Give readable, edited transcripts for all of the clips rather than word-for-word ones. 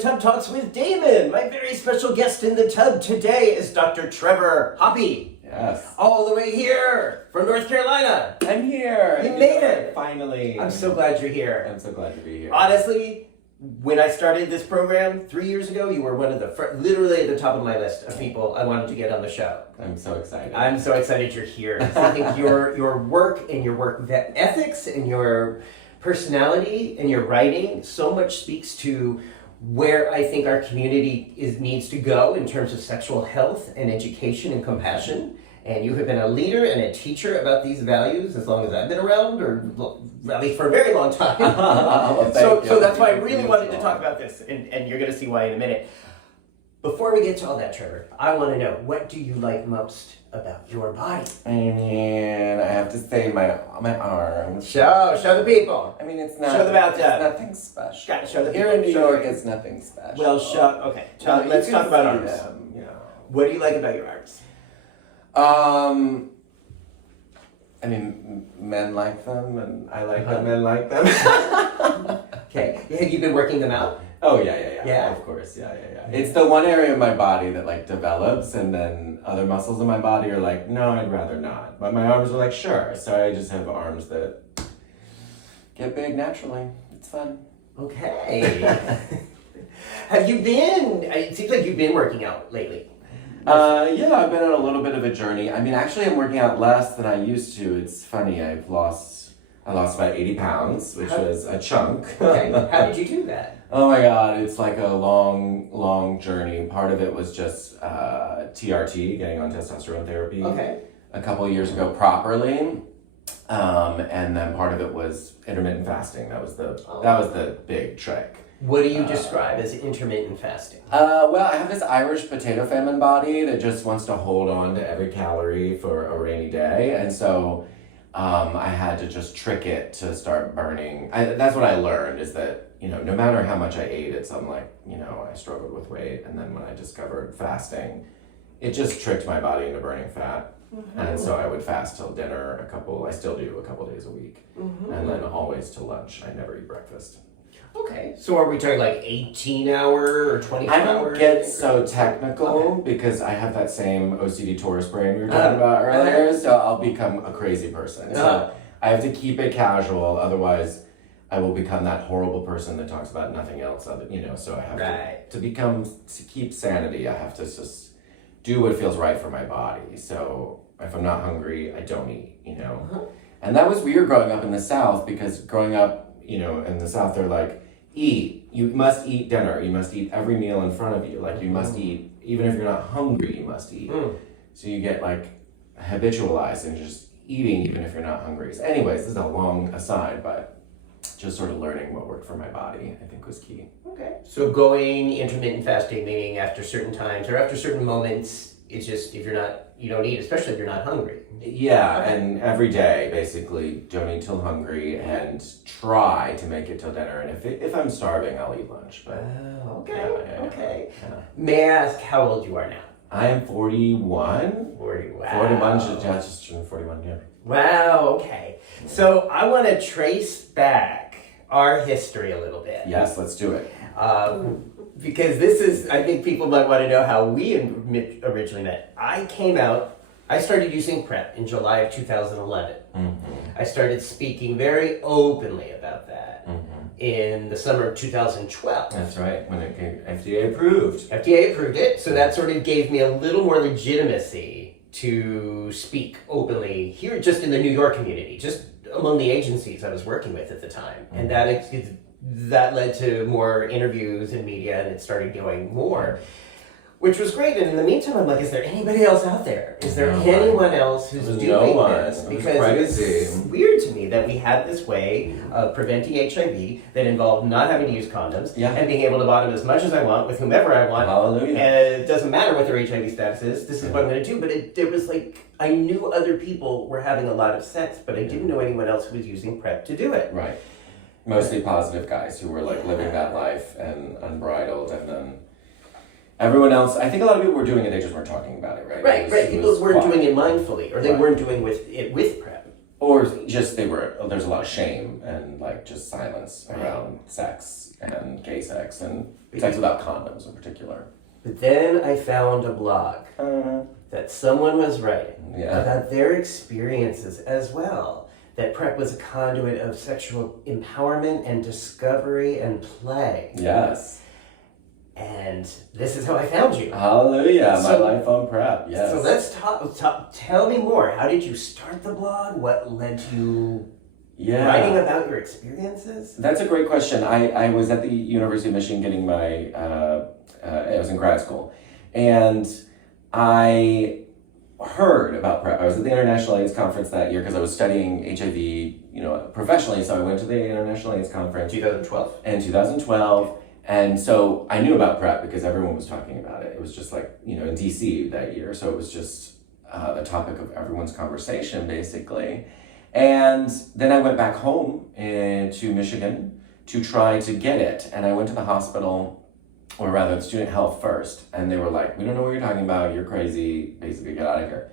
Tub Talks with Damon. My very special guest in the tub today is Dr. Trevor Hoppe. Yes. All the way here from North Carolina. I'm here. You made it. Finally. I'm so glad you're here. I'm so glad to be here. Honestly, when I started this program 3 years ago, you were one of the literally at the top of my list of people I wanted to get on the show. I'm so excited. I'm so excited you're here. I think your work and your work ethics and your personality and your writing so much speaks to where I think our community needs to go in terms of sexual health and education and compassion. And you have been a leader and a teacher about these values as long as I've been around, or at least for a very long time. So that's why I really wanted to talk about this, and you're going to see why in a minute. Before we get to all that, Trevor, I want to know, what do you like most about your body? I mean, I have to say my arms. Show the people. I mean, it's not. Show the bathtub. It's nothing special. Gotta show the people. Here in New York, it's nothing special. Well, okay. Let's talk about arms. Them, you know. What do you like about your arms? I mean, men like them, and I like that men like them. Okay. Have you been working them out? Oh, yeah. Of course, yeah. It's the one area of my body that, like, develops, and then other muscles in my body are like, no, I'd rather not. But my arms are like, sure. So I just have arms that get big naturally. It's fun. Okay. It seems like you've been working out lately. Yeah, I've been on a little bit of a journey. I mean, actually, I'm working out less than I used to. It's funny, I lost about 80 pounds, which was a chunk. Okay, how did you do that? Oh my God, it's like a long journey. Part of it was just TRT, getting on testosterone therapy. Okay. A couple of years ago properly. And then part of it was intermittent fasting. That was the big trick. What do you describe as intermittent fasting? Well, I have this Irish potato famine body that just wants to hold on to every calorie for a rainy day. And so I had to just trick it to start burning. That's what I learned, is that, no matter how much I ate, I struggled with weight. And then when I discovered fasting, it just tricked my body into burning fat. Mm-hmm. And so I would fast till dinner I still do a couple days a week. Mm-hmm. And then always to lunch. I never eat breakfast. Okay, so are we talking like 18-hour or 24-hour? I don't get so technical because I have that same OCD Taurus brain we were talking about earlier, so I'll become a crazy person. So I have to keep it casual, otherwise I will become that horrible person that talks about nothing else. So I have to keep sanity, I have to just do what feels right for my body. So if I'm not hungry, I don't eat, Uh-huh. And that was weird growing up in the South, because growing up, in the South, they're like, eat. You must eat dinner. You must eat every meal in front of you. Like, you must eat. Even if you're not hungry, you must eat. So you get, habitualized in just eating even if you're not hungry. So anyways, this is a long aside, but just sort of learning what worked for my body, I think, was key. Okay. So going intermittent fasting, meaning after certain times or after certain moments, it's just, you don't eat, especially if you're not hungry. Yeah, and every day, basically, don't eat till hungry and try to make it till dinner. And if I'm starving, I'll eat lunch. But okay. Yeah. May I ask how old you are now? I am 41. 41, just turned 41, yeah. Wow, okay. So I want to trace back our history a little bit. Yes, let's do it. Because I think people might want to know how we originally met. I started using PrEP in July of 2011. Mm-hmm. I started speaking very openly about that in the summer of 2012. That's right, when it came FDA approved. FDA approved it, so that sort of gave me a little more legitimacy to speak openly here, just in the New York community, just among the agencies I was working with at the time. Mm-hmm. And that led to more interviews in media, and it started going more, which was great. And in the meantime, I'm like, is there anybody else out there? Is there anyone else who's doing this? Because it's weird to me that we had this way of preventing HIV that involved not having to use condoms and being able to bottom as much as I want with whomever I want. Hallelujah. And it doesn't matter what their HIV status is. This is what I'm going to do. But it was like, I knew other people were having a lot of sex, but I didn't know anyone else who was using PrEP to do it. Right. Mostly positive guys who were living that life and unbridled, and then everyone else, I think a lot of people were doing it, they just weren't talking about it, right? Right. People weren't doing it mindfully, or they weren't doing it with PrEP. or just there's a lot of shame and like just silence around sex and gay sex and sex without condoms in particular. But then I found a blog that someone was writing about their experiences as well. That PrEP was a conduit of sexual empowerment and discovery and play. Yes. And this is how I found you. Hallelujah, my life on PrEP, yes. So let's talk, tell me more. How did you start the blog? What led to you writing about your experiences? That's a great question. I was at the University of Michigan getting my, I was in grad school. And I heard about PrEP. I was at the International AIDS Conference that year because I was studying HIV, professionally. So I went to the International AIDS Conference. 2012? In 2012. And so I knew about PrEP because everyone was talking about it. It was just like, in DC that year. So it was just the topic of everyone's conversation, basically. And then I went back home to Michigan to try to get it. And I went to the hospital, or rather student health first. And they were like, we don't know what you're talking about. You're crazy. Basically, get out of here.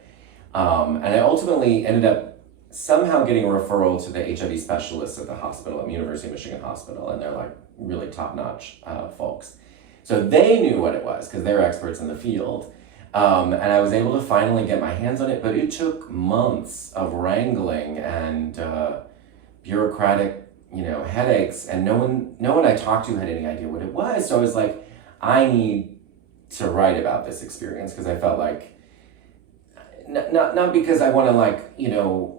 And I ultimately ended up somehow getting a referral to the HIV specialists at the hospital, at the University of Michigan Hospital. And they're like really top-notch folks. So they knew what it was because they're experts in the field. And I was able to finally get my hands on it, but it took months of wrangling and bureaucratic, headaches, and no one I talked to had any idea what it was. So I was like, I need to write about this experience because I felt like, not because I want to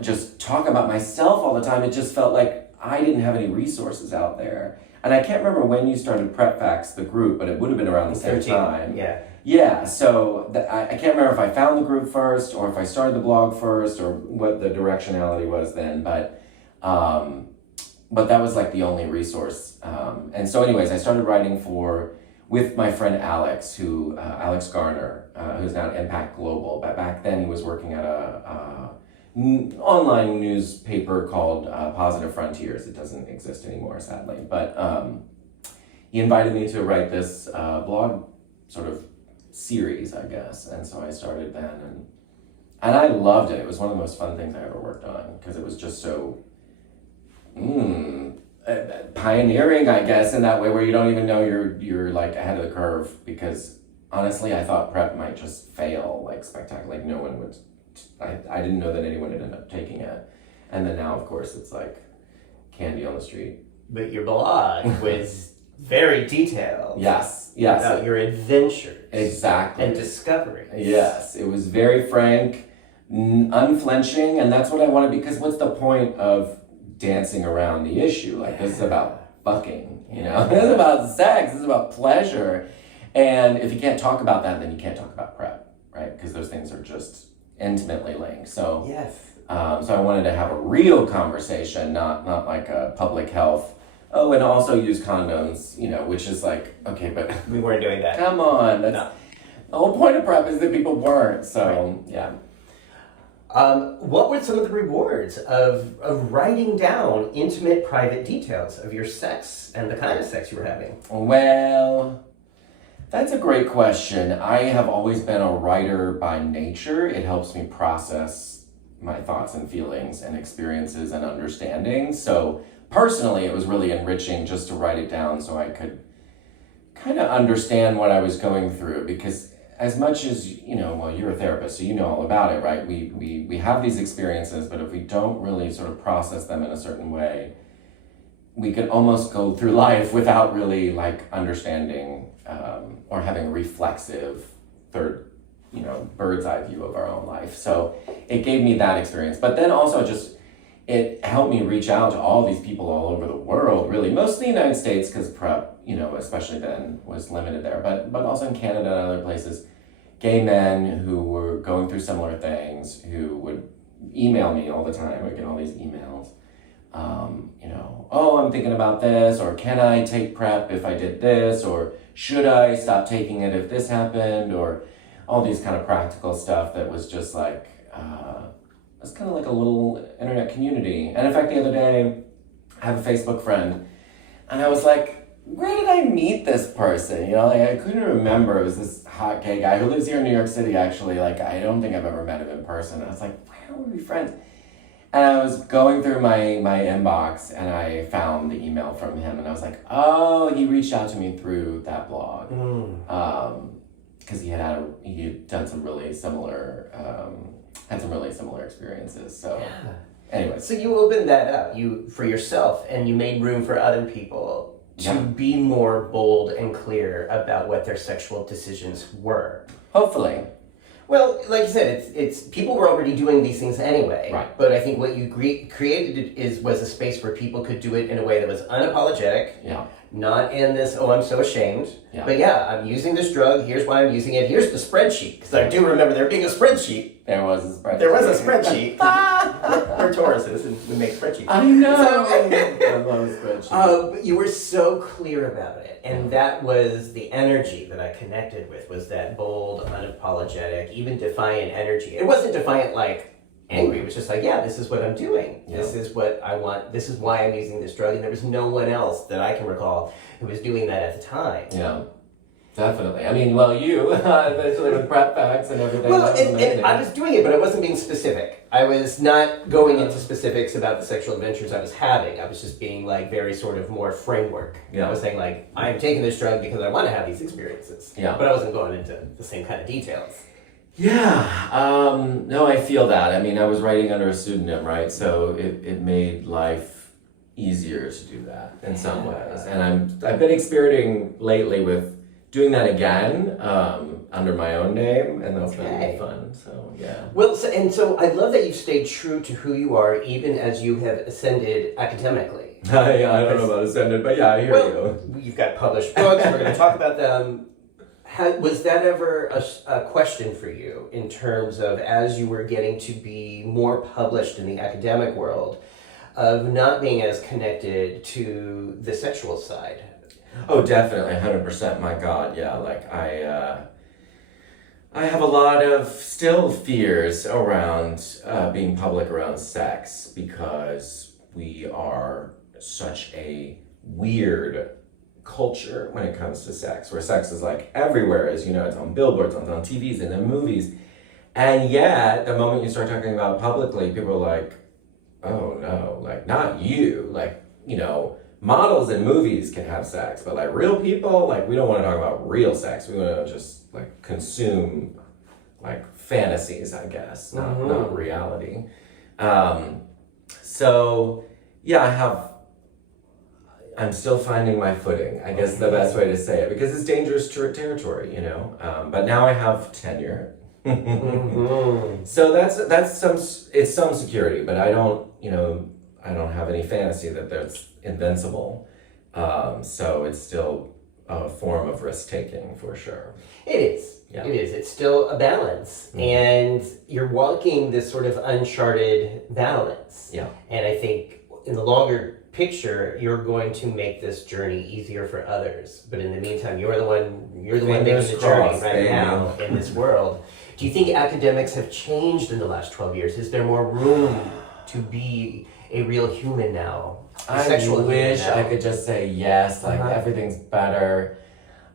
just talk about myself all the time. It just felt like I didn't have any resources out there. And I can't remember when you started Prep Facts, the group, but it would have been around the same time. Yeah. Yeah, so I can't remember if I found the group first or if I started the blog first or what the directionality was then, but that was like the only resource. And so anyways, I started writing with my friend Alex, Alex Garner, who's now at Impact Global, but back then he was working at a online newspaper called Positive Frontiers. It doesn't exist anymore, sadly, but he invited me to write this blog sort of series, I guess, and so I started then, and I loved it. It was one of the most fun things I ever worked on because it was just so pioneering, I guess, in that way where you don't even know you're like ahead of the curve, because honestly I thought PrEP might just fail like spectacularly. Like no one would. I didn't know that anyone had ended up taking it, and then now of course it's like candy on the street. But your blog was very detailed. Yes. About your adventures. Exactly. And discoveries. Yes, it was very frank, unflinching, and that's what I wanted, because what's the point of dancing around the issue? Like, this is about fucking, This is about sex, this is about pleasure. And if you can't talk about that, then you can't talk about PrEP, right? Because those things are just intimately linked. So, yes. So I wanted to have a real conversation, not like a public health. Oh, and also use condoms, which is like, okay, but we weren't doing that. Come on. The whole point of PrEP is that people weren't. So, right. Yeah. What were some of the rewards of writing down intimate, private details of your sex and the kind of sex you were having? Well, that's a great question. I have always been a writer by nature. It helps me process my thoughts and feelings and experiences and understandings. So personally, it was really enriching just to write it down so I could kind of understand what I was going through, because as much as, you're a therapist, so you know all about it, right? We have these experiences, but if we don't really sort of process them in a certain way, we could almost go through life without really like understanding or having a reflexive third, bird's eye view of our own life. So it gave me that experience. But then also it helped me reach out to all these people all over the world, really. Mostly the United States, because PrEP, especially then, was limited there. But also in Canada and other places, gay men who were going through similar things, who would email me all the time. I get all these emails. Oh, I'm thinking about this, or can I take PrEP if I did this, or should I stop taking it if this happened, or all these kind of practical stuff that was just like, it's kind of like a little internet community. And in fact, the other day, I have a Facebook friend, and I was like, where did I meet this person? You know, like I couldn't remember. It was this hot gay guy who lives here in New York City, actually. Like, I don't think I've ever met him in person. I was like, why were we friends? And I was going through my inbox and I found the email from him and I was like, oh, he reached out to me through that blog. Because he had done some really similar, had some really similar experiences. So, anyway. So you opened that up for yourself and you made room for other people to be more bold and clear about what their sexual decisions were. Hopefully. Well, like you said, it's people were already doing these things anyway. Right. But I think what you created was a space where people could do it in a way that was unapologetic. Yeah. Not in this, oh, I'm so ashamed. Yeah. But I'm using this drug. Here's why I'm using it. Here's the spreadsheet. Because I do remember there being a spreadsheet. There was a spreadsheet. We're Tauruses and we make spreadsheets. I know. I love spreadsheets. But you were so clear about it. And that was the energy that I connected with, was that bold, unapologetic, even defiant energy. It wasn't defiant like angry. It was just like, this is what I'm doing. Yeah. This is what I want. This is why I'm using this drug. And there was no one else that I can recall who was doing that at the time. Yeah. Definitely. I mean, well, you, eventually with prep facts and everything. Well, and I was doing it, but I wasn't being specific. I was not going into specifics about the sexual adventures I was having. I was just being like very sort of more framework. Yeah. I was saying like, I'm taking this drug because I want to have these experiences. Yeah. But I wasn't going into the same kind of details. Yeah. No, I feel that. I mean, I was writing under a pseudonym, right? So it made life easier to do that in some ways. And I've been experimenting lately with doing that again under my own name, and that's been really fun. So Well, so I love that you've stayed true to who you are, even as you have ascended academically. I don't know about ascended, but I hear you. You've got published books. We're going to talk about them. Was that ever a question for you in terms of, as you were getting to be more published in the academic world, of not being as connected to the sexual side? Oh, definitely, 100%. My God, yeah. Like I have a lot of still fears around being public around sex, because we are such a weird culture when it comes to sex, where sex is like everywhere, as you know, it's on billboards, it's on TVs, and in movies. And yet, the moment you start talking about it publicly, people are like, oh no, like not you, like, you know, models in movies can have sex, but like real people, like we don't want to talk about real sex. We want to just like consume like fantasies, I guess, not reality. So yeah, I'm still finding my footing, I guess the best way to say it, because it's dangerous territory, you know. But now I have tenure. So that's some security, but I don't have any fantasy that that's invincible. So it's still a form of risk taking for sure. It is. Yeah. It is. It's still a balance, and you're walking this sort of uncharted balance. Yeah. And I think in the longer picture, you're going to make this journey easier for others. But in the meantime, you're the one making the journey right now in this world. Do you think academics have changed in the last 12 years? Is there more room to be a real human now? I wish I could just say yes, like everything's better.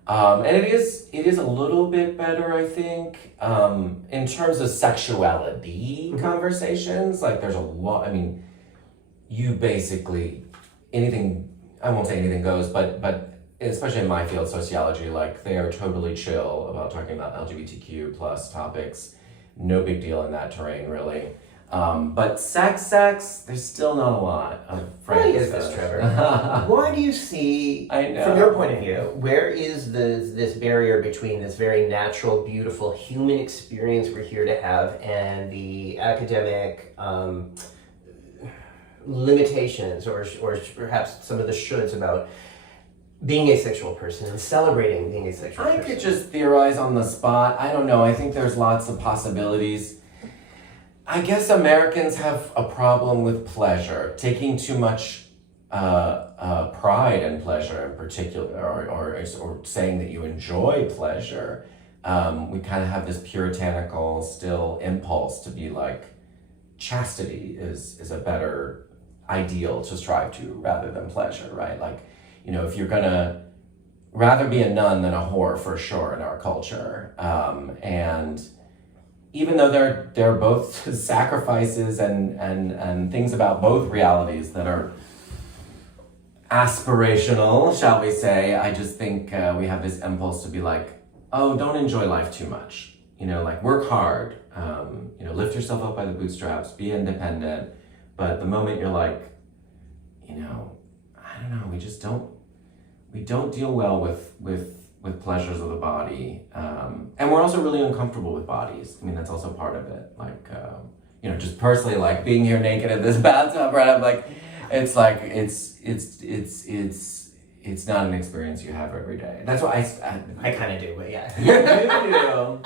And it is a little bit better, I think. In terms of sexuality conversations, like there's a lot, I mean, you basically, I won't say anything goes, but especially in my field, sociology, like they are totally chill about talking about LGBTQ plus topics. No big deal in that terrain, really. But sex, there's still not a lot of Why is this, Trevor? Why do you see, from your point of view, where is this barrier between this very natural, beautiful human experience we're here to have and the academic limitations or perhaps some of the shoulds about being a sexual person and celebrating being a sexual person? I could just theorize on the spot. I don't know. I think there's lots of possibilities. I guess Americans have a problem with pleasure, taking too much pride in pleasure in particular, or saying that you enjoy pleasure. We kind of have this puritanical still impulse to be like, chastity is a better ideal to strive to rather than pleasure, right? Like, if you're gonna rather be a nun than a whore for sure in our culture. And even though they're both sacrifices and things about both realities that are aspirational, shall we say, I just think we have this impulse to be like, oh, don't enjoy life too much. Like work hard, lift yourself up by the bootstraps, be independent. But the moment you're like, I don't know, we don't deal well with pleasures of the body. And we're also really uncomfortable with bodies. I mean, that's also part of it. Like, just personally, like being here naked in this bathtub, right? I'm like, it's not an experience you have every day. That's why I kind of do, but yeah. You do.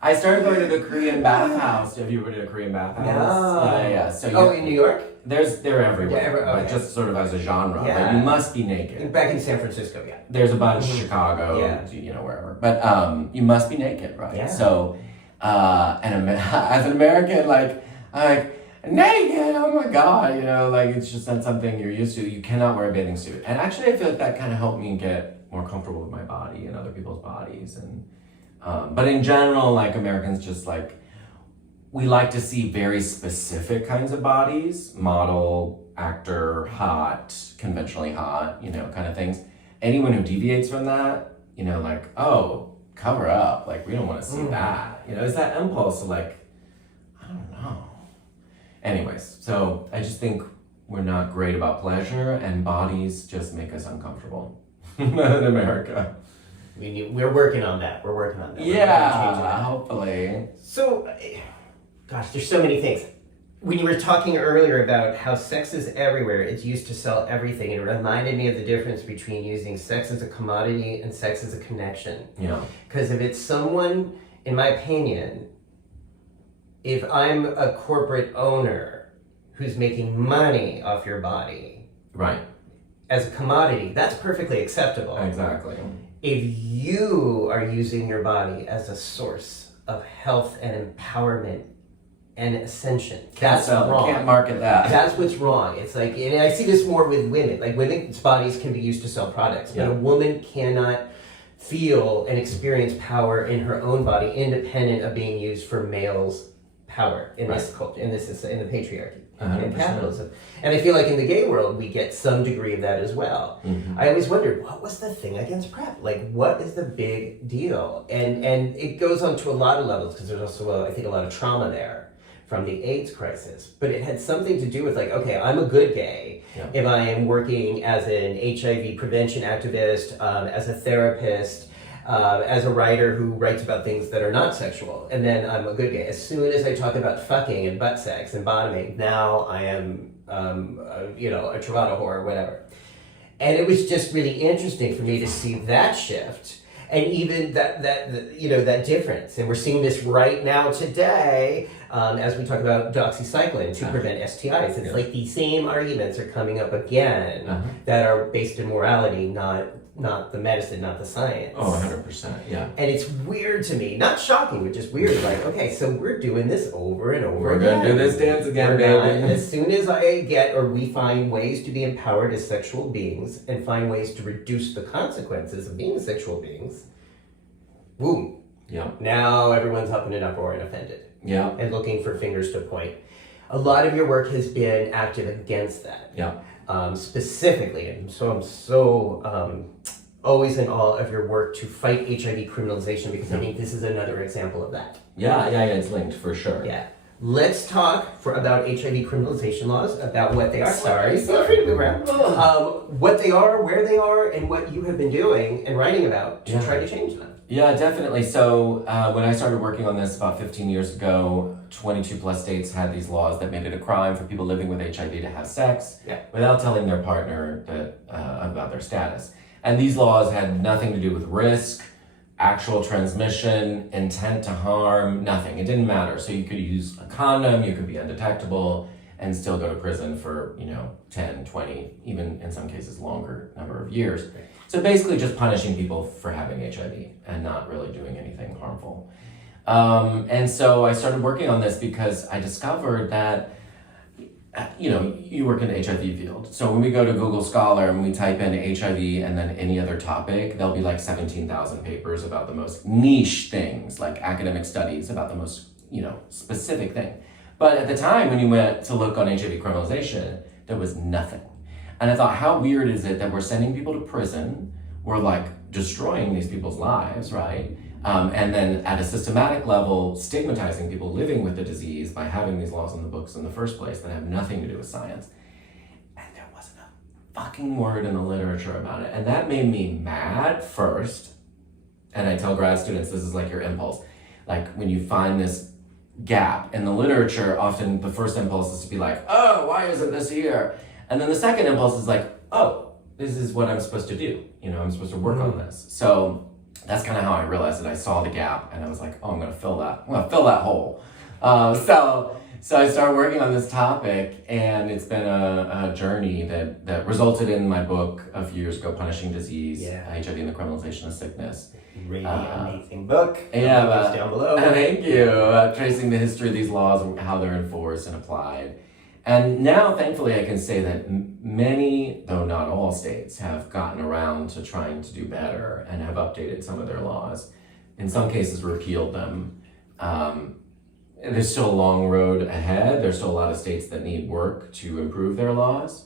I started going to the Korean bathhouse. Have you ever been to a Korean bathhouse? No. Yeah. So in New York? They're everywhere, okay. but just sort of as a genre. Yeah. Like you must be naked. Back in San Francisco, yeah. There's a bunch, Chicago, wherever. But you must be naked, right? Yeah. So, as an American, I'm like, naked, oh my God, it's just not something you're used to. You cannot wear a bathing suit. And actually, I feel like that kind of helped me get more comfortable with my body and other people's bodies. And but in general, like Americans just we like to see very specific kinds of bodies, model, actor, hot, conventionally hot, kind of things. Anyone who deviates from that, oh, cover up, we don't want to see that. It's that impulse to I don't know. Anyways, so I just think we're not great about pleasure, and bodies just make us uncomfortable in America. We're working on that. We're working on that. Yeah, hopefully. So, gosh, there's so many things. When you were talking earlier about how sex is everywhere, it's used to sell everything. It reminded me of the difference between using sex as a commodity and sex as a connection. Yeah. Because if it's someone, in my opinion, if I'm a corporate owner who's making money off your body, right, as a commodity, that's perfectly acceptable. Exactly. If you are using your body as a source of health and empowerment and ascension, that's wrong. Can't market that. That's what's wrong. It's and I see this more with women. Women's bodies can be used to sell products, but a woman cannot feel and experience power in her own body independent of being used for males' power in this culture, in the patriarchy. 100%. And capitalism. And I feel like in the gay world, we get some degree of that as well. Mm-hmm. I always wondered, what was the thing against PrEP? What is the big deal? And it goes on to a lot of levels, because there's also, I think, a lot of trauma there from the AIDS crisis. But it had something to do with okay, I'm a good gay if I am working as an HIV prevention activist, as a therapist, as a writer who writes about things that are not sexual, and then I'm a good gay. As soon as I talk about fucking and butt sex and bottoming, now I am, a Travada whore or whatever. And it was just really interesting for me to see that shift, and even that difference. And we're seeing this right now today, as we talk about doxycycline to prevent STIs. It's the same arguments are coming up again that are based in morality, not the medicine, not the science. Oh, 100%, yeah. And it's weird to me, not shocking, but just weird. Okay, so we're doing this over and over again. We're going to do this dance again, baby. And as soon as we find ways to be empowered as sexual beings and find ways to reduce the consequences of being sexual beings, boom. Yeah. Now everyone's up in an uproar and offended. Yeah. And looking for fingers to point. A lot of your work has been active against that. Yeah. Specifically, and so I'm so always in awe of your work to fight HIV criminalization, because I think this is another example of that. Yeah, it's linked for sure. Yeah. Let's talk about HIV criminalization laws, about what they are. Sorry, feel free to move around. What they are, where they are, and what you have been doing and writing about to try to change them. Yeah, definitely. So when I started working on this about 15 years ago, 22 plus states had these laws that made it a crime for people living with HIV to have sex without telling their partner about their status. And these laws had nothing to do with risk, actual transmission, intent to harm, nothing. It didn't matter. So you could use a condom, you could be undetectable, and still go to prison for 10, 20, even in some cases longer number of years. So basically just punishing people for having HIV and not really doing anything harmful. And so I started working on this because I discovered that you work in the HIV field. So when we go to Google Scholar and we type in HIV and then any other topic, there'll be like 17,000 papers about the most niche things, like academic studies about the most, specific thing. But at the time when you went to look on HIV criminalization, there was nothing. And I thought, how weird is it that we're sending people to prison, we're like destroying these people's lives, right? And then at a systematic level, stigmatizing people living with the disease by having these laws in the books in the first place that have nothing to do with science. And there wasn't a fucking word in the literature about it. And that made me mad first. And I tell grad students, this is like your impulse. Like when you find this gap in the literature, often the first impulse is to be like, oh, why isn't this here? And then the second impulse is like, oh, this is what I'm supposed to do. I'm supposed to work on this. So that's kind of how I realized that I saw the gap and I was like, oh, I'm gonna fill that hole. So I started working on this topic, and it's been a journey that resulted in my book a few years ago, Punishing Disease, HIV and the Criminalization of Sickness. Really amazing book. Yeah, down below. Thank you. Tracing the history of these laws and how they're enforced and applied. And now, thankfully, I can say that many, though not all states, have gotten around to trying to do better and have updated some of their laws. In some cases, repealed them. There's still a long road ahead. There's still a lot of states that need work to improve their laws.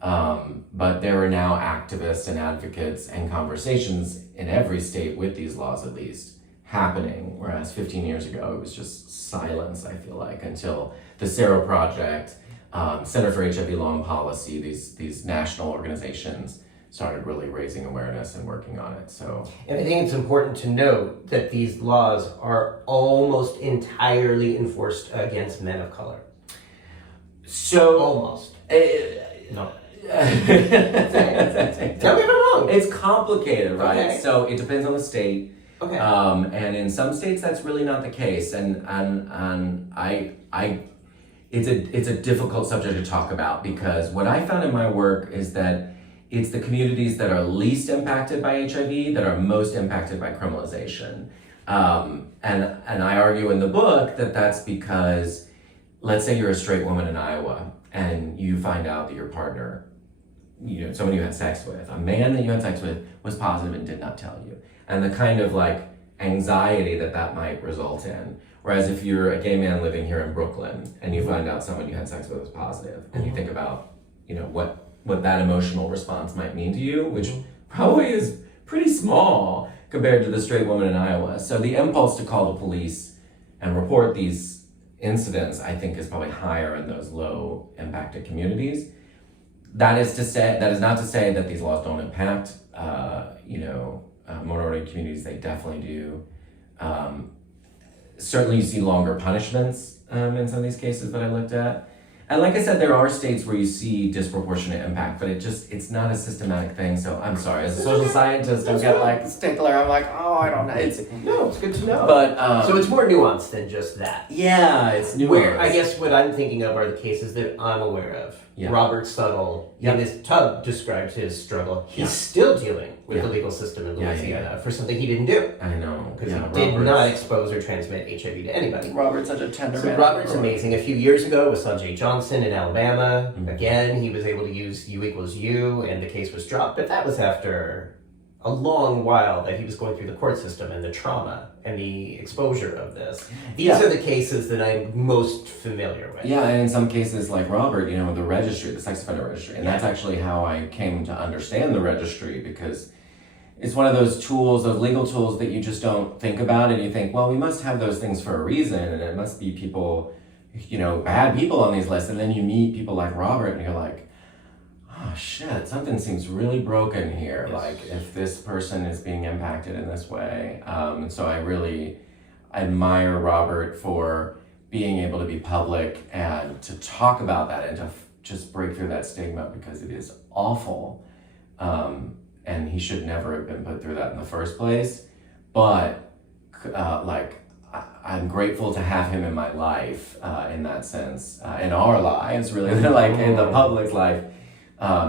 But there are now activists and advocates and conversations in every state with these laws, at least, happening. Whereas 15 years ago, it was just silence, I feel like, until the Sero Project, Center for HIV Law and Policy, these national organizations started really raising awareness and working on it. And I think it's important to note that these laws are almost entirely enforced against men of color. So almost. No. Tell me if I'm wrong. It's complicated, right? Okay. So it depends on the state. Okay. And in some states that's really not the case. And it's a difficult subject to talk about, because what I found in my work is that it's the communities that are least impacted by HIV that are most impacted by criminalization. And I argue in the book that that's because, let's say you're a straight woman in Iowa and you find out that your partner, someone you had sex with, a man that you had sex with, was positive and did not tell you. And the kind of like anxiety that might result in. Whereas if you're a gay man living here in Brooklyn and you find out someone you had sex with was positive, and you think about, what that emotional response might mean to you, which probably is pretty small compared to the straight woman in Iowa. So the impulse to call the police and report these incidents, I think, is probably higher in those low impacted communities. That is not to say that these laws don't impact, minority communities. They definitely do. Certainly you see longer punishments in some of these cases that I looked at. And like I said, there are states where you see disproportionate impact, but it's not a systematic thing. So I'm sorry, as a social scientist, I get like stickler. I'm like, oh, I don't know. It's good to know. But so it's more nuanced than just that. Yeah, it's nuanced. Where I guess what I'm thinking of are the cases that I'm aware of. Yeah. Robert Suttle, in his tub, describes his struggle. He's still dealing with the legal system in Louisiana for something he didn't do. I know. Because he did not expose or transmit HIV to anybody. Robert's such a tender man. Robert's amazing. A few years ago with Sanjay Johnson in Alabama, again, he was able to use U equals U, and the case was dropped. But that was after a long while that he was going through the court system and the trauma and the exposure of this. These are the cases that I'm most familiar with. Yeah, and in some cases, like Robert, the registry, the sex offender registry. And that's actually how I came to understand the registry, because it's one of those tools, those legal tools that you just don't think about, and you think, well, we must have those things for a reason, and it must be people, bad people on these lists. And then you meet people like Robert, and you're like, oh shit, something seems really broken here. Yes. Like if this person is being impacted in this way. And so I really admire Robert for being able to be public and to talk about that and to just break through that stigma, because it is awful. And he should never have been put through that in the first place. But I'm grateful to have him in my life in that sense, in our lives, really, like in the public's life.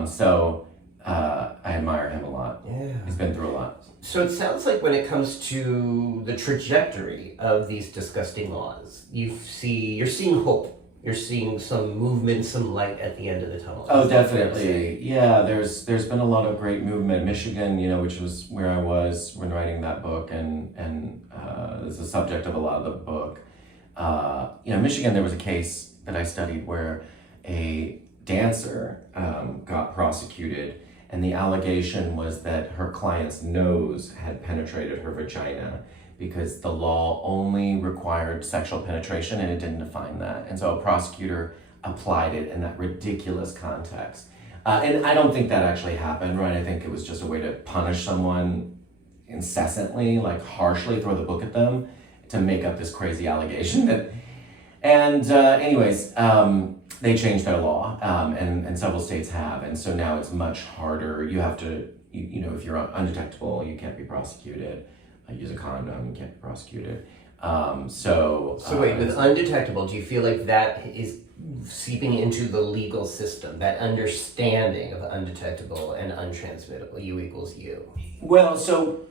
So I admire him a lot. Yeah. He's been through a lot. So it sounds like when it comes to the trajectory of these disgusting laws, you're seeing hope you're seeing some movement, some light at the end of the tunnel. Oh, definitely. Yeah, there's been a lot of great movement. Michigan, which was where I was when writing that book, and is the subject of a lot of the book. Michigan, there was a case that I studied where a dancer got prosecuted, and the allegation was that her client's nose had penetrated her vagina, because the law only required sexual penetration and it didn't define that. And so a prosecutor applied it in that ridiculous context. And I don't think that actually happened, right? I think it was just a way to punish someone incessantly, like harshly, throw the book at them to make up this crazy allegation. They changed their law, and several states have. And so now it's much harder. You have to, if you're undetectable, you can't be prosecuted. Use a condom, you can't be prosecuted. So wait, with undetectable, do you feel like that is seeping into the legal system, that understanding of undetectable and untransmittable, U equals U? Well, so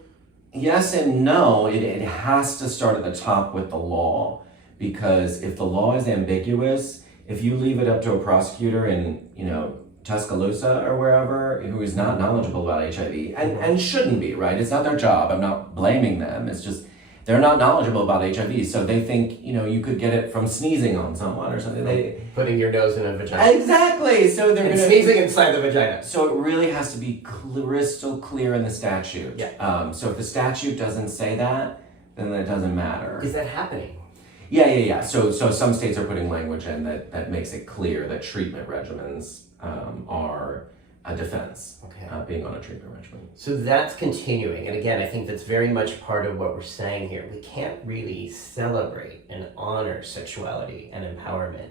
yes and no. It has to start at the top with the law, because if the law is ambiguous, if you leave it up to a prosecutor in, Tuscaloosa or wherever, who is not knowledgeable about HIV, and shouldn't be, right? It's not their job. I'm not blaming them. It's just they're not knowledgeable about HIV, so they think, you could get it from sneezing on someone or something. Putting your nose in a vagina. Exactly. So they're sneezing inside the vagina. So it really has to be crystal clear in the statute. Yeah. So if the statute doesn't say that, then it doesn't matter. Is that happening? Yeah. So some states are putting language in that makes it clear that treatment regimens are a defense, being on a treatment regimen. So that's continuing. And again, I think that's very much part of what we're saying here. We can't really celebrate and honor sexuality and empowerment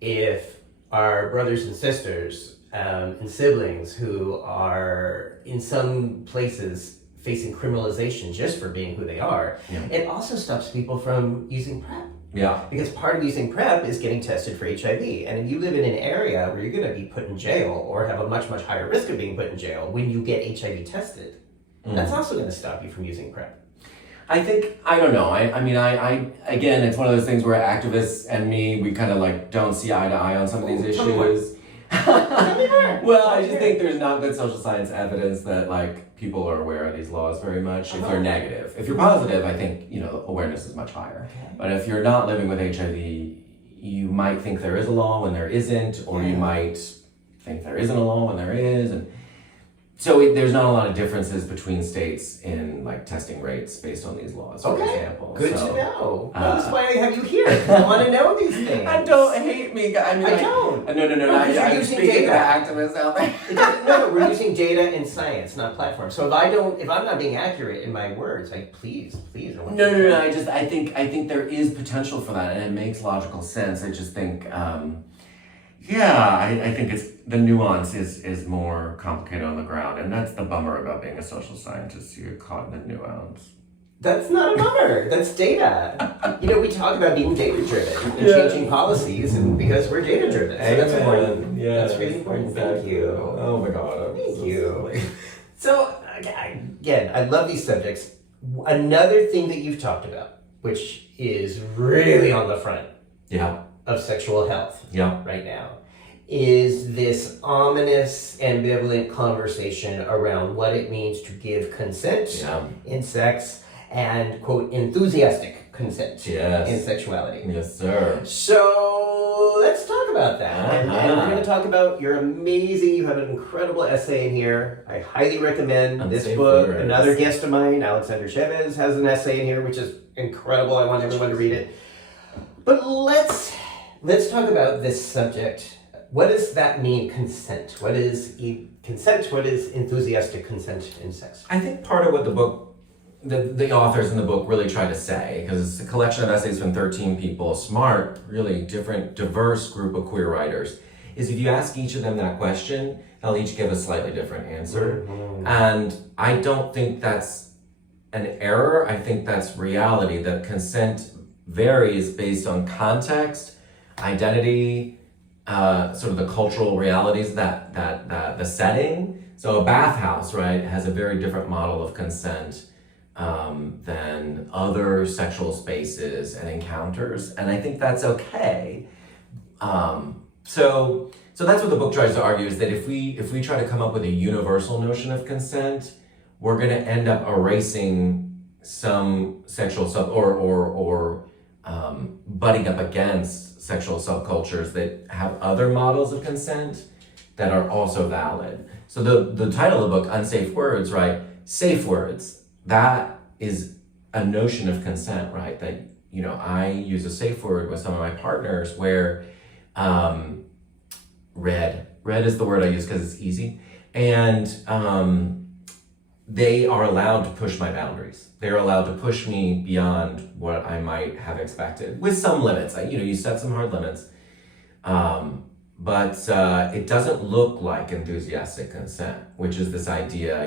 if our brothers and sisters and siblings who are in some places facing criminalization just for being who they are. Yeah. It also stops people from using PrEP. Yeah. Because part of using PrEP is getting tested for HIV. And if you live in an area where you're going to be put in jail or have a much, much higher risk of being put in jail when you get HIV tested, that's also going to stop you from using PrEP. I don't know. I again, it's one of those things where activists and me, we kind of don't see eye to eye on some of these issues. Well, I just think there's not good social science evidence that people are aware of these laws very much if they're negative. If you're positive, I think awareness is much higher. Okay. But if you're not living with HIV, you might think there is a law when there isn't, or you might think there isn't a law when there is, and so there's not a lot of differences between states in testing rates based on these laws, for example. Good to know. That's why I have you here. I want to know these things. I don't hate me. I don't. No. I'm speaking to activists out there. No, we're using data and science, not platforms. So if I'm not being accurate in my words, please. No. I think there is potential for that, and it makes logical sense. I just think. I think it's the nuance is more complicated on the ground, and that's the bummer about being a social scientist. You get caught in the nuance. That's not a bummer. That's data. We talk about being data-driven and changing policies, and because we're data-driven. So that's important. Yeah, that's really important. Exactly. Thank you. Oh my God. Thank you. So, again, I love these subjects. Another thing that you've talked about, which is really on the front of sexual health right now, is this ominous, ambivalent conversation around what it means to give consent in sex and, quote, enthusiastic consent in sexuality. Yes, sir. So let's talk about that. And we're going to talk about your amazing, you have an incredible essay in here. I highly recommend this book. Words. Another guest of mine, Alexander Chavez, has an essay in here, which is incredible. I want everyone to read it. But let's talk about this subject. What does that mean, consent? What is consent? What is enthusiastic consent in sex? I think part of what the book, the authors in the book really try to say, because it's a collection of essays from 13 people, smart, really different, diverse group of queer writers, is if you ask each of them that question, they'll each give a slightly different answer. Mm-hmm. And I don't think that's an error. I think that's reality, that consent varies based on context, identity, sort of the cultural realities that the setting. So a bathhouse, right, has a very different model of consent than other sexual spaces and encounters, and I think that's okay. So that's what the book tries to argue, is that if we try to come up with a universal notion of consent, we're going to end up erasing some sexual or butting up against sexual subcultures that have other models of consent that are also valid. So the title of the book, Unsafe Words, right? Safe words, that is a notion of consent, right? That, I use a safe word with some of my partners where red is the word I use because it's easy. And they are allowed to push my boundaries. They're allowed to push me beyond what I might have expected, with some limits. You set some hard limits. But it doesn't look like enthusiastic consent, which is this idea,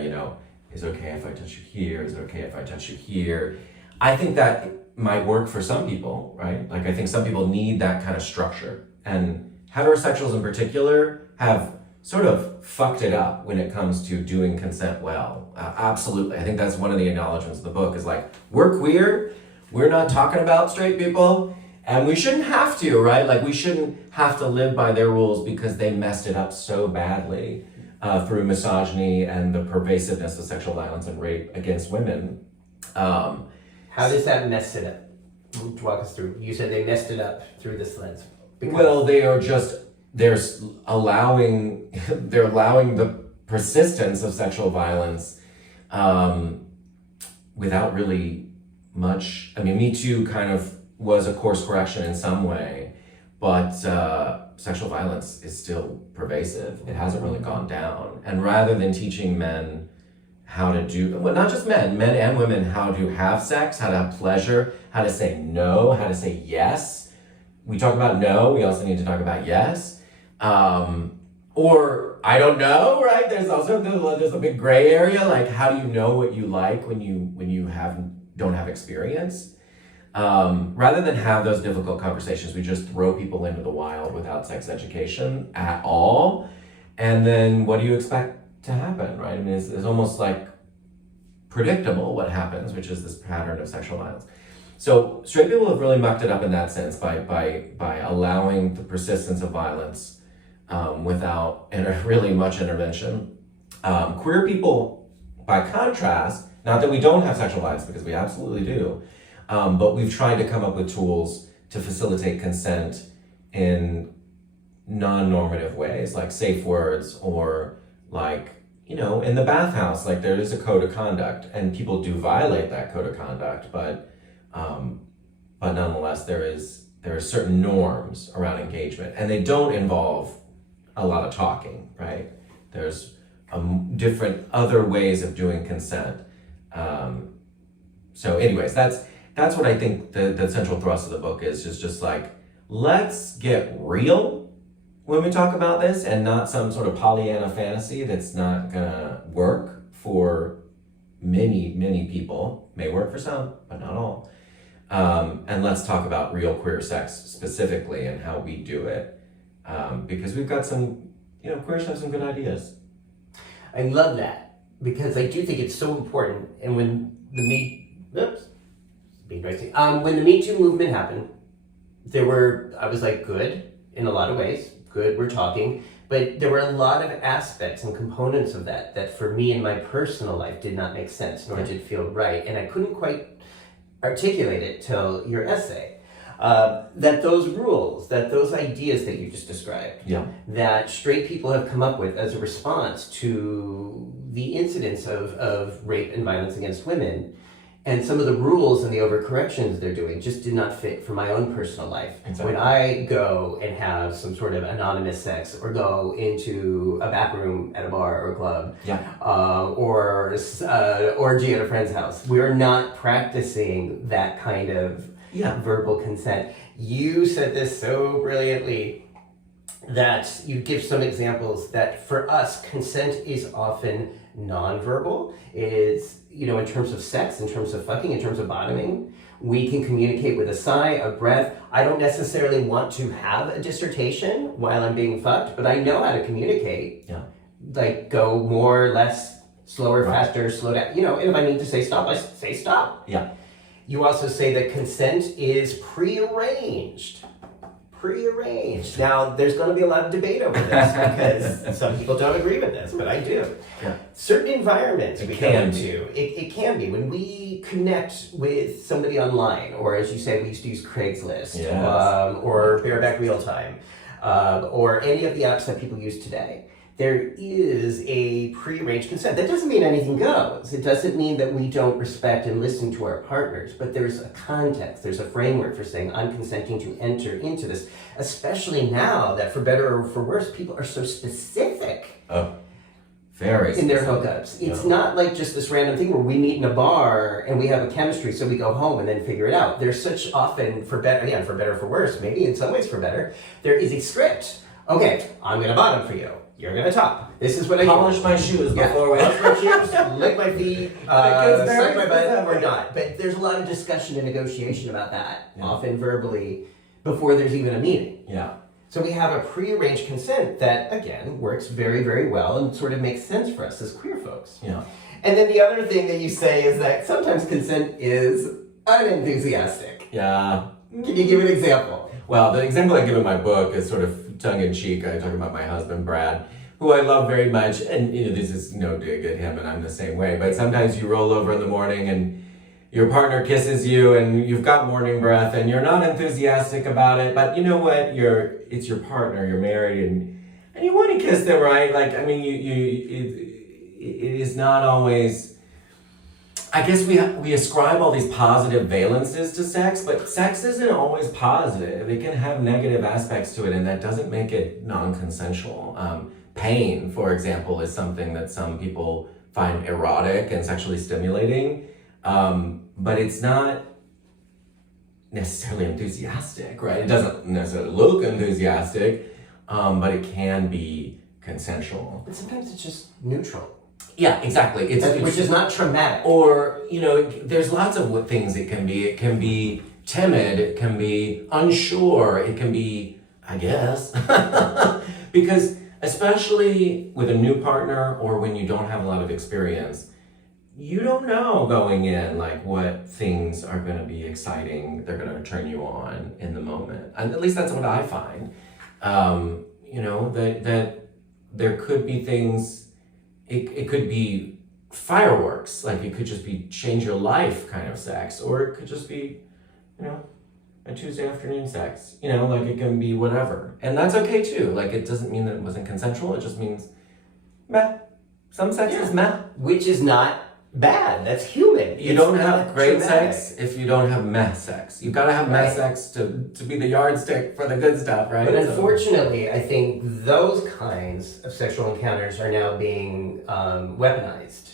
is it okay if I touch you here? Is it okay if I touch you here? I think that might work for some people, right? Like, I think some people need that kind of structure. And heterosexuals in particular have sort of fucked it up when it comes to doing consent well. Absolutely. I think that's one of the acknowledgements of the book, is like, we're queer, we're not talking about straight people, and we shouldn't have to, right? Like, we shouldn't have to live by their rules because they messed it up so badly through misogyny and the pervasiveness of sexual violence and rape against women. How does that mess it up? Walk us through. You said they messed it up through this lens. Well, they're allowing the persistence of sexual violence without really much. I mean, Me Too kind of was a course correction in some way, but sexual violence is still pervasive. It hasn't really gone down. And rather than teaching men how to do, well, not just men and women, how to have sex, how to have pleasure, how to say no, how to say yes. We talk about no, we also need to talk about yes. Or I don't know, right? There's a big gray area, like, how do you know what you like when you don't have experience? Rather than have those difficult conversations, we just throw people into the wild without sex education at all. And then what do you expect to happen, right? I mean, it's almost like predictable what happens, which is this pattern of sexual violence. So straight people have really mucked it up in that sense by allowing the persistence of violence without really much intervention. Queer people, by contrast, not that we don't have sexual violence, because we absolutely do, but we've tried to come up with tools to facilitate consent in non-normative ways, like safe words, or like, in the bathhouse, like, there is a code of conduct, and people do violate that code of conduct, but nonetheless, there are certain norms around engagement, and they don't involve a lot of talking, right? There's different other ways of doing consent. So anyways, that's what I think the central thrust of the book is just like, let's get real when we talk about this, and not some sort of Pollyanna fantasy that's not gonna work for many people. May work for some, but not all. And let's talk about real queer sex specifically and how we do it. Because we've got some, queers have some good ideas. I love that, because I do think it's so important. And when the Me Too movement happened, I was like, good in a lot of ways. Good, we're talking. But there were a lot of aspects and components of that for me in my personal life did not make sense, nor did it feel right. And I couldn't quite articulate it till your essay. That those rules, that those ideas that you just described, that straight people have come up with as a response to the incidents of rape and violence against women, and some of the rules and the overcorrections they're doing just did not fit for my own personal life. Exactly. When I go and have some sort of anonymous sex, or go into a back room at a bar or a club, or orgy at a friend's house, we're not practicing that kind of verbal consent. You said this so brilliantly, that you give some examples that for us, consent is often nonverbal. It's, in terms of sex, in terms of fucking, in terms of bottoming, we can communicate with a sigh, a breath. I don't necessarily want to have a dissertation while I'm being fucked, but I know how to communicate. Yeah. Like, go more, less, slower, faster, slow down. And if I need to say stop, I say stop. Yeah. You also say that consent is prearranged. prearranged. Now, there's going to be a lot of debate over this because some people don't agree with this, but I do. Yeah. Certain environments we can come into, it can be. When we connect with somebody online, or as you say, we used to use Craigslist, Yes. or Bareback Realtime, or any of the apps that people use today, there is a prearranged consent. That doesn't mean anything goes. It doesn't mean that we don't respect and listen to our partners, but there's a context, there's a framework for saying, I'm consenting to enter into this, especially now that for better or for worse, people are so specific. Oh, very in their specific. hookups. It's not like just this random thing where we meet in a bar and we have a chemistry, so we go home and then figure it out. There's such often, for better, again, for better or for worse, maybe in some ways for better, there is a script. Okay, I'm gonna bottom for you. You're gonna top. This is what I Polish my shoes before we polish my shoes, lick my feet, It's very suck my butt, specific. or not. But there's a lot of discussion and negotiation about that, often verbally, before there's even a meeting. Yeah. So we have a prearranged consent that, again, works very, very well and sort of makes sense for us as queer folks. Yeah. And then the other thing that you say is that sometimes consent is unenthusiastic. Yeah. Can you give an example? Well, the example I give in my book is sort of tongue-in-cheek. I talk about my husband, Brad, who I love very much. And, this is no dig at him, and I'm the same way. But sometimes you roll over in the morning and your partner kisses you and you've got morning breath and you're not enthusiastic about it, but you know what? It's your partner, you're married, and you want to kiss them, right? Like, I mean, it is not always. I guess we ascribe all these positive valences to sex, but sex isn't always positive. It can have negative aspects to it, and that doesn't make it non-consensual. Pain, for example, is something that some people find erotic and sexually stimulating. But it's not necessarily enthusiastic, right? It doesn't necessarily look enthusiastic, but it can be consensual. But sometimes it's just neutral. Yeah, exactly. Which is not traumatic. Or, there's lots of things it can be. It can be timid, it can be unsure, it can be, I guess, because especially with a new partner or when you don't have a lot of experience, you don't know going in like what things are going to be exciting, they're going to turn you on in the moment. And at least that's what I find. That there could be things, it could be fireworks, like it could just be change your life kind of sex, or it could just be, a Tuesday afternoon sex, like it can be whatever. And that's okay too. Like it doesn't mean that it wasn't consensual, it just means meh. Some sex is meh. Which is not bad. That's human. You don't have great sex if you don't have meh sex. You've got to have meh sex to be the yardstick for the good stuff, right? But unfortunately, I think those kinds of sexual encounters are now being weaponized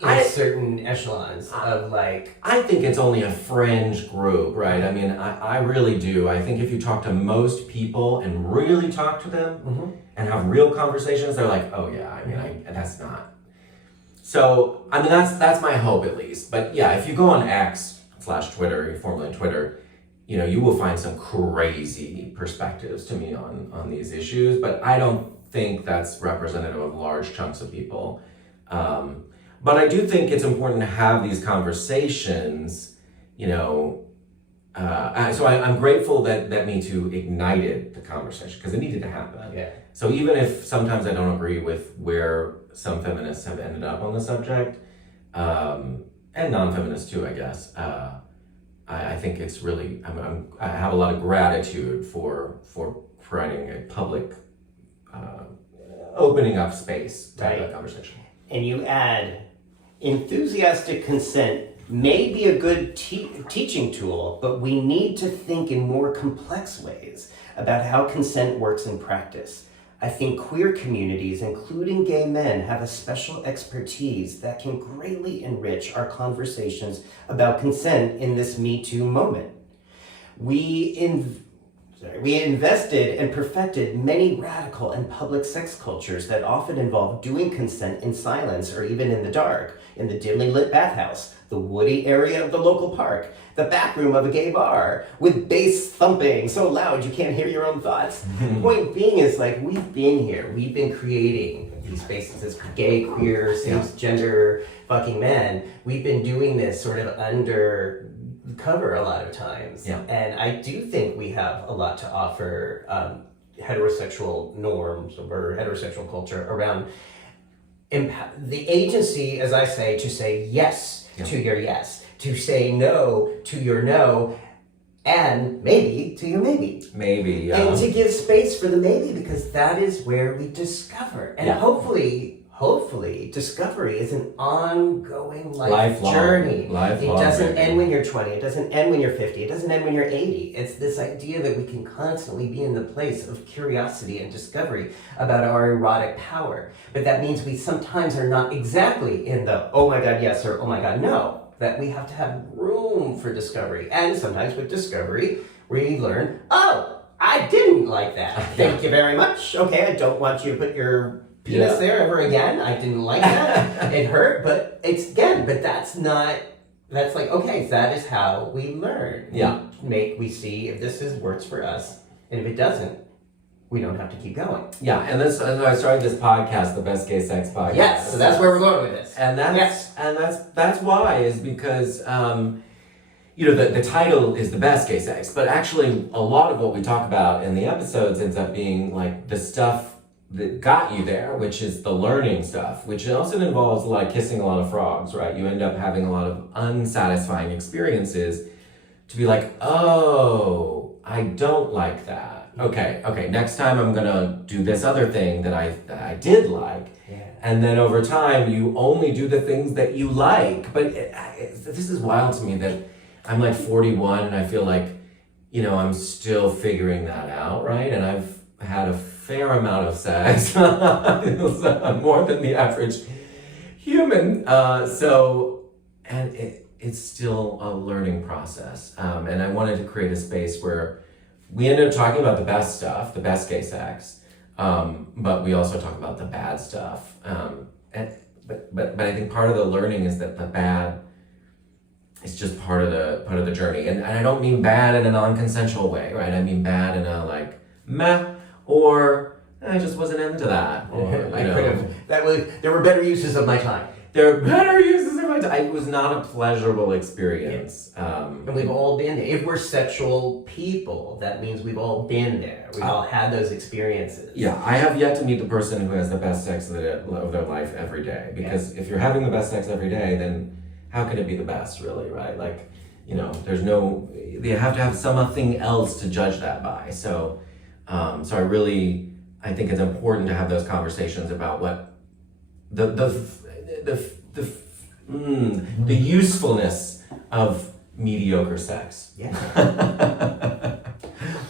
in certain echelons of like... I think it's only a fringe group, right? I mean, I really do. I think if you talk to most people and really talk to them and have real conversations, they're like, oh yeah, I mean, that's not... So, I mean, that's my hope at least. But yeah, if you go on X/Twitter, formerly Twitter, you will find some crazy perspectives to me on these issues, but I don't think that's representative of large chunks of people. But I do think it's important to have these conversations, so I'm grateful that Me Too ignited the conversation, because it needed to happen. Yeah. So even if sometimes I don't agree with where some feminists have ended up on the subject, and non-feminists too, I guess, I think it's really, I have a lot of gratitude for providing a public opening up space to have that conversation. And you add, enthusiastic consent may be a good teaching tool, but we need to think in more complex ways about how consent works in practice. I think queer communities, including gay men, have a special expertise that can greatly enrich our conversations about consent in this Me Too moment. We invested and perfected many radical and public sex cultures that often involve doing consent in silence or even in the dark, in the dimly lit bathhouse, the woody area of the local park, the back room of a gay bar, with bass thumping so loud you can't hear your own thoughts. The point being is, like, we've been here. We've been creating these spaces as gay, queer, cisgender fucking men. We've been doing this sort of under cover a lot of times. Yeah. And I do think we have a lot to offer heterosexual norms or heterosexual culture around the agency, as I say, to say yes to your yes, to say no to your no, and maybe to your maybe. Maybe, yeah. And to give space for the maybe, because that is where we discover. And hopefully, discovery is an ongoing lifelong journey. Lifelong, it doesn't baby. end when you're 20. It doesn't end when you're 50. It doesn't end when you're 80. It's this idea that we can constantly be in the place of curiosity and discovery about our erotic power. But that means we sometimes are not exactly in the, oh my God, yes, or oh my God, no. That we have to have room for discovery. And sometimes with discovery, we learn, oh, I didn't like that. Thank you very much. Okay, I don't want you to put your penis there ever again. I didn't like that. It hurt, but that's like, okay, that is how we learn. Yeah. We see if this works for us, and if it doesn't, we don't have to keep going. Yeah, and I started this podcast, the Best Gay Sex Podcast. Yes, so that's where we're going with this. And that's why, is because the title is the best gay sex, but actually a lot of what we talk about in the episodes ends up being like the stuff that got you there, which is the learning stuff, which also involves like kissing a lot of frogs, right? You end up having a lot of unsatisfying experiences to be like, oh, I don't like that. Okay, next time I'm gonna do this other thing that I did like. Yeah. And then over time, you only do the things that you like. But this is wild to me that I'm like 41 and I feel like, I'm still figuring that out, right? And I've had a fair amount of sex, more than the average human. And it's still a learning process. And I wanted to create a space where we ended up talking about the best stuff, the best gay sex, but we also talk about the bad stuff. But I think part of the learning is that the bad is just part of the journey. And I don't mean bad in a non-consensual way, right? I mean bad in a like meh, or I just wasn't into that. Or, there were better uses of my time. There are better uses of my time. It was not a pleasurable experience. And we've all been there. If we're sexual people, that means we've all been there. We've all had those experiences. Yeah, I have yet to meet the person who has the best sex of their life every day. Because if you're having the best sex every day, then how can it be the best, really, right? Like, you have to have something else to judge that by. So I think it's important to have those conversations about what the usefulness of mediocre sex. Yeah.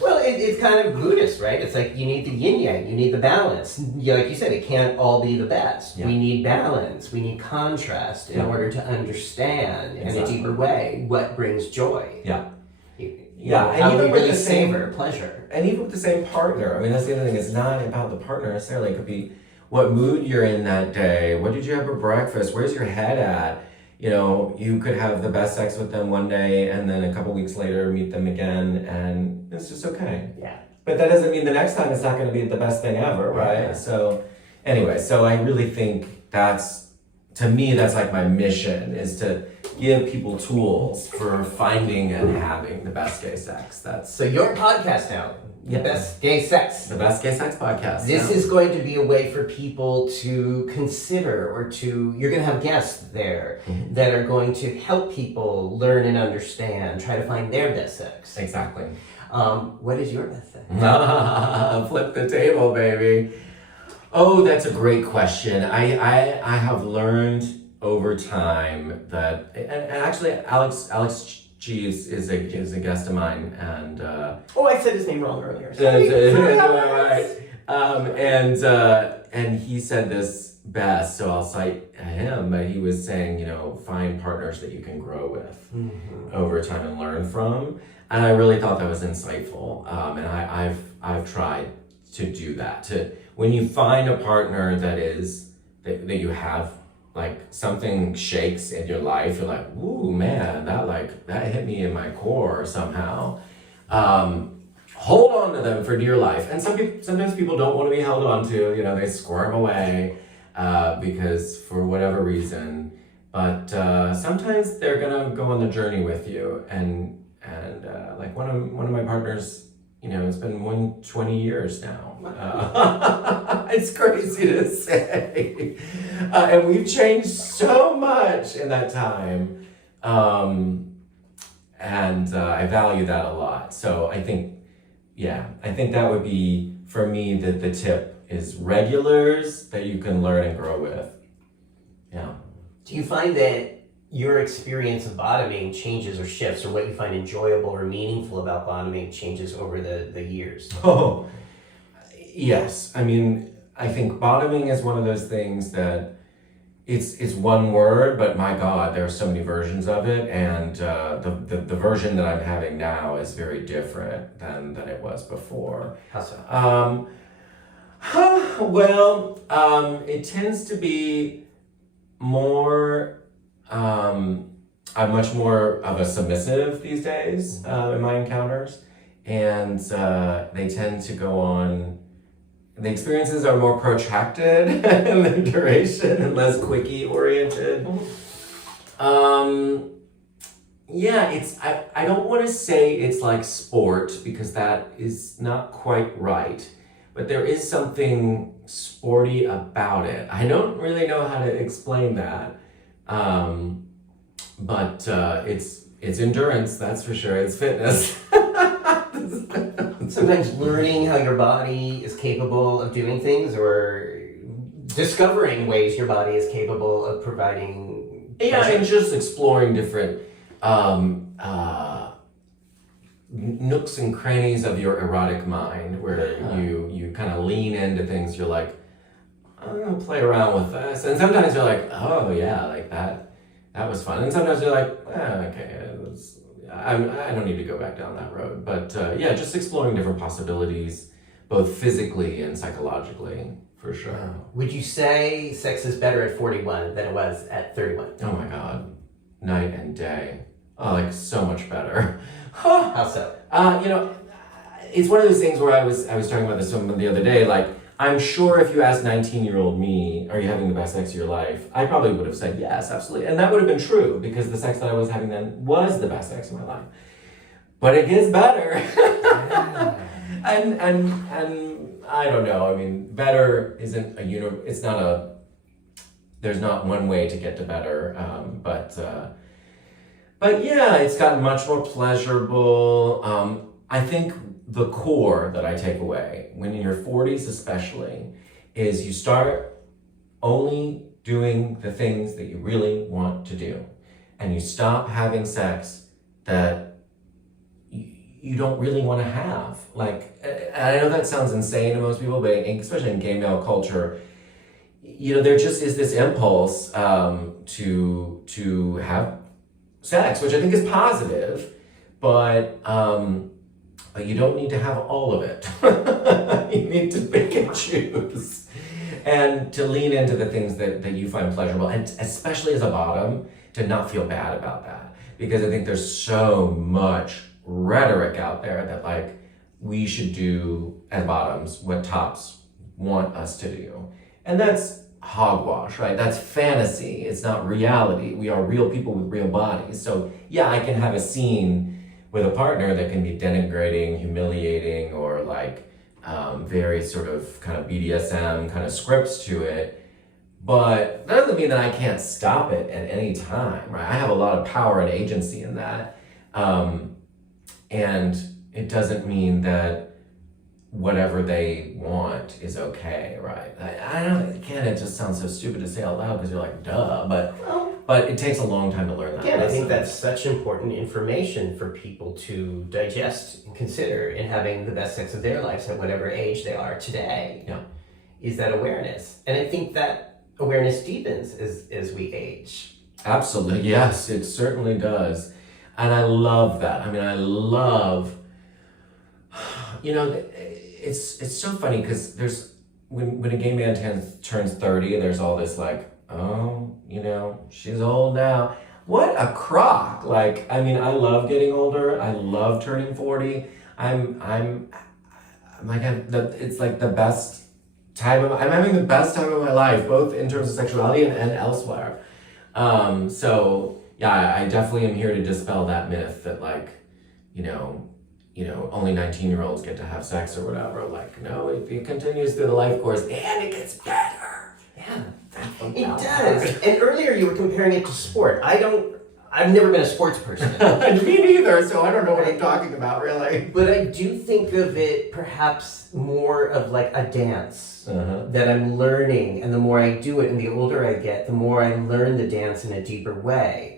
Well, it's kind of Buddhist, right? It's like you need the yin yang, you need the balance. Like you said, it can't all be the best. Yeah. We need balance, we need contrast in order to understand in a deeper way what brings joy. Yeah. And even with the savor pleasure. And even with the same partner. I mean, that's the other thing. It's not about the partner necessarily. It could be what mood you're in that day. What did you have for breakfast? Where's your head at? You could have the best sex with them one day and then a couple weeks later meet them again and it's just okay. Yeah. But that doesn't mean the next time it's not going to be the best thing ever, right? Yeah. So anyway, I really think that's like my mission, is to give people tools for finding and having the best gay sex. So your podcast now, The Best Gay Sex. The Best Gay Sex Podcast. This is going to be a way for people to consider you're going to have guests there that are going to help people learn and understand, try to find their best sex. Exactly. What is your best sex? Flip the table, baby. Oh, that's a great question. I have learned over time that, and actually Alex G is a guest of mine, and I said his name wrong earlier. And he said this best, so I'll cite him. But he was saying, find partners that you can grow with over time and learn from. And I really thought that was insightful. And I've tried to do that. When you find a partner that you have, like, something shakes in your life, you're like, ooh, man, that hit me in my core somehow. Hold on to them for dear life. And sometimes people don't want to be held on to, they squirm away because for whatever reason. But sometimes they're gonna go on the journey with you, and like one of my partners, it's been 20 years now. It's crazy to say, and we've changed so much in that time, and I value that a lot. So I think that would be for me the tip is regulars that you can learn and grow with. Yeah. Do you find that your experience of bottoming changes or shifts, or what you find enjoyable or meaningful about bottoming changes over the years? Oh, yes. I mean, I think bottoming is one of those things that it's one word, but my God, there are so many versions of it, and the version that I'm having now is very different than it was before. How so? It tends to be more, I'm much more of a submissive these days in my encounters, and they tend to go on, the experiences are more protracted in their duration and less quickie oriented. I don't want to say it's like sport, because that is not quite right. But there is something sporty about it. I don't really know how to explain that. But it's endurance, that's for sure. It's fitness. Sometimes learning how your body is capable of doing things, or discovering ways your body is capable of providing Yeah, pleasure. and just exploring different nooks and crannies of your erotic mind, where you kind of lean into things. You're like, I'm gonna play around with this, and sometimes you're like, oh yeah, like that was fun, and sometimes you're like, okay, I don't need to go back down that road. But just exploring different possibilities, both physically and psychologically, for sure. Would you say sex is better at 41 than it was at 31? Oh my God, night and day. Oh, like so much better. How so? It's one of those things where I was talking about this with someone the other day. Like, I'm sure if you asked 19-year-old me, are you having the best sex of your life? I probably would have said yes, absolutely. And that would have been true, because the sex that I was having then was the best sex of my life. But it gets better. and I don't know. I mean, better isn't there's not one way to get to better. But yeah, it's gotten much more pleasurable. I think the core that I take away, when in your 40s especially, is you start only doing the things that you really want to do. And you stop having sex that you don't really want to have. Like, I know that sounds insane to most people, but especially in gay male culture, there just is this impulse to have sex, which I think is positive, but you don't need to have all of it. You need to pick and choose, and to lean into the things that you find pleasurable, and especially as a bottom, to not feel bad about that, because I think there's so much rhetoric out there that like we should do as bottoms what tops want us to do, and that's hogwash, right? That's fantasy. It's not reality. We are real people with real bodies. So yeah, I can have a scene with a partner that can be denigrating, humiliating, or like very sort of kind of BDSM kind of scripts to it. But that doesn't mean that I can't stop it at any time, right? I have a lot of power and agency in that. And it doesn't mean that whatever they want is okay, right? I don't, again, it just sounds so stupid to say out loud, because you're like, duh, but it takes a long time to learn that. Yeah, I think that's such important information for people to digest and consider in having the best sex of their lives at whatever age they are today. Yeah. Is that awareness. And I think that awareness deepens as we age. Absolutely, yes, it certainly does. And I love that. I mean, it's so funny, because there's, when a gay man turns 30, there's all this like, oh, she's old now. What a crock. Like, I mean, I love getting older. I love turning 40. I'm like, it's like the best I'm having the best time of my life, both in terms of sexuality and elsewhere. So yeah, I definitely am here to dispel that myth that like, only 19-year-olds get to have sex or whatever. Like, no, it continues through the life course and it gets better. Yeah, it does. And earlier you were comparing it to sport. I've never been a sports person. Me neither, so I don't know what I'm talking about, really. But I do think of it perhaps more of like a dance that I'm learning. And the more I do it and the older I get, the more I learn the dance in a deeper way.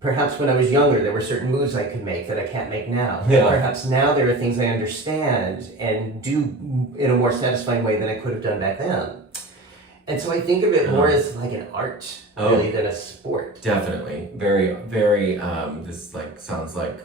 Perhaps when I was younger, there were certain moves I could make that I can't make now. Yeah. Perhaps now there are things I understand and do in a more satisfying way than I could have done back then. And so I think of it more as like an art, really, than a sport. Definitely. Very, very, this like sounds like,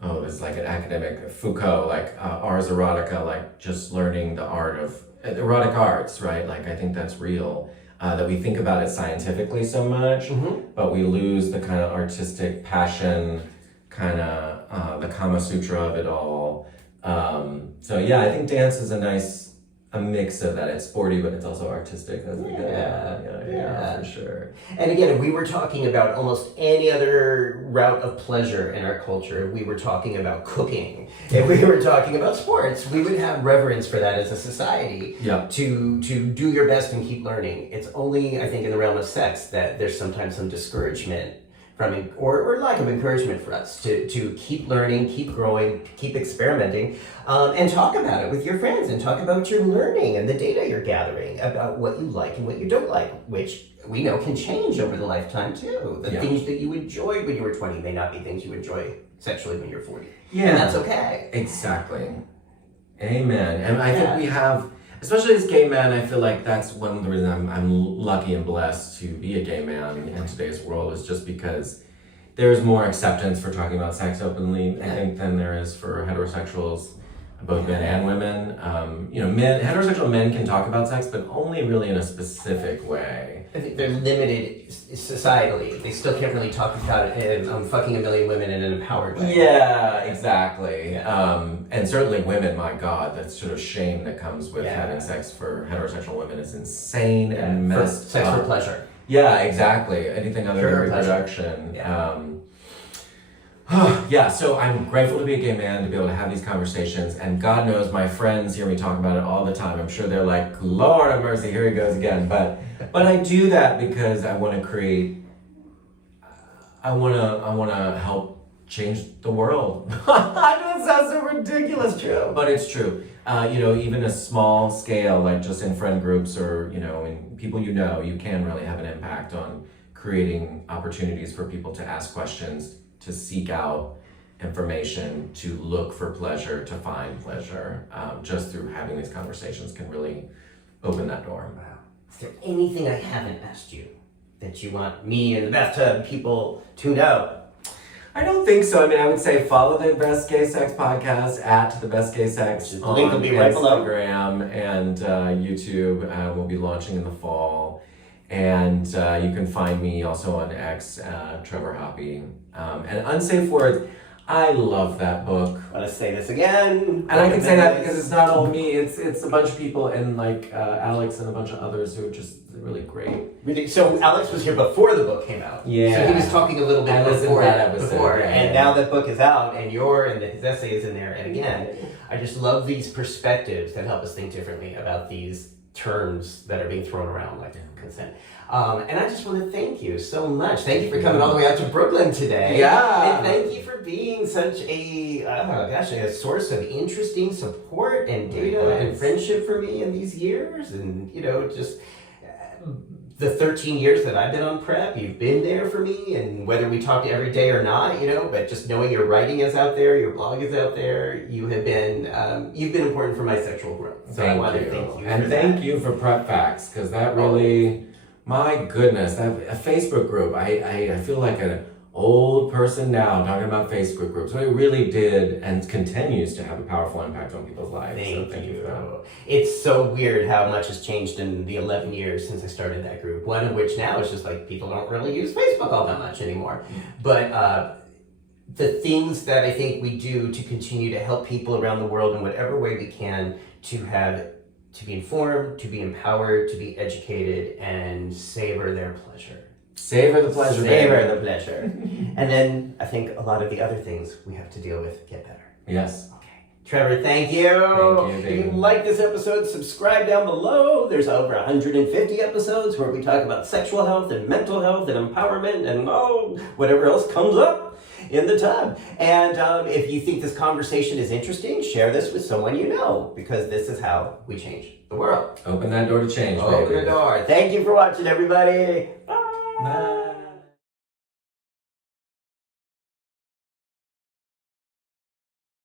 this is like an academic, Foucault, like ars erotica, like just learning the art of erotic arts, right? Like I think that's real. That we think about it scientifically so much, but we lose the kind of artistic passion, kind of the Kama Sutra of it all. So yeah, I think dance is a mix of that. It's sporty, but it's also artistic. That's yeah, for sure. And again, if we were talking about almost any other route of pleasure in our culture, if we were talking about cooking, if we were talking about sports, we would have reverence for that as a society. Yeah. To do your best and keep learning. It's only, I think, in the realm of sex that there's sometimes some discouragement from or lack of encouragement for us to keep learning, keep growing, keep experimenting, and talk about it with your friends and talk about what you're learning and the data you're gathering about what you like and what you don't like, which we know can change over the lifetime too. The things that you enjoyed when you were 20 may not be things you enjoy sexually when you're 40. Yeah. And that's okay. Exactly. Amen. And I think we have, especially as gay men, I feel like that's one of the reasons I'm lucky and blessed to be a gay man in today's world is just because there's more acceptance for talking about sex openly, I think, than there is for heterosexuals, both men and women. Heterosexual men can talk about sex, but only really in a specific way. I think they're limited societally. They still can't really talk about it in fucking a million women in an empowered way. Yeah, exactly. And certainly women, my God, that sort of shame that comes with having sex for heterosexual women is insane and messed sex up. for pleasure. Yeah, exactly. Anything other than reproduction. So I'm grateful to be a gay man, to be able to have these conversations, and God knows my friends hear me talk about it all the time. I'm sure they're like, Lord have mercy, here he goes again. But I do that because I want to create, I want to help change the world. I know it sounds so ridiculous, true, but it's true. Even a small scale, like just in friend groups or, in people you can really have an impact on creating opportunities for people to ask questions, to seek out information, to look for pleasure, to find pleasure. Just through having these conversations can really open that door. Wow. Is there anything I haven't asked you that you want me and the bathtub people to know? I don't think so. I mean, I would say follow the Best Gay Sex podcast at the Best Gay Sex the link will be right below. Instagram and YouTube. We'll be launching in the fall. And you can find me also on X, Trevor Hoppe. And Unsafe Words, I love that book. I want to say this again. And I can say that because it's not all me. It's a bunch of people and like Alex and a bunch of others who are just really great. So Alex was here before the book came out. Yeah. So he was talking a little bit before. Yeah, and now that book is out and his essay is in there. And again, I just love these perspectives that help us think differently about these terms that are being thrown around like consent. And I just want to thank you so much. Thank you for coming all the way out to Brooklyn today. Yeah. And thank you for being such a source of interesting support and data and friendship for me in these years. And, just the 13 years that I've been on PrEP, you've been there for me. And whether we talk every day or not, but just knowing your writing is out there, your blog is out there, you've been important for my sexual growth. So I want to thank you. And thank you for Prep Facts, because that really... My goodness, a Facebook group. I feel like an old person now talking about Facebook groups. But it really did and continues to have a powerful impact on people's lives. Thank you. It's so weird how much has changed in the 11 years since I started that group. One of which now is just like people don't really use Facebook all that much anymore. But the things that I think we do to continue to help people around the world in whatever way we can to be informed, to be empowered, to be educated, and savor their pleasure. Savor the pleasure, Savor baby. the pleasure. And then I think a lot of the other things we have to deal with get better. Yes. Okay. Trevor, thank you. Thank you, If you Damon. like this episode, subscribe down below. There's over 150 episodes where we talk about sexual health and mental health and empowerment and whatever else comes up in the tub. And if you think this conversation is interesting, share this with someone you know, because this is how we change the world. Open that door to change, baby. Open the door. Thank you for watching, everybody. Bye. Bye.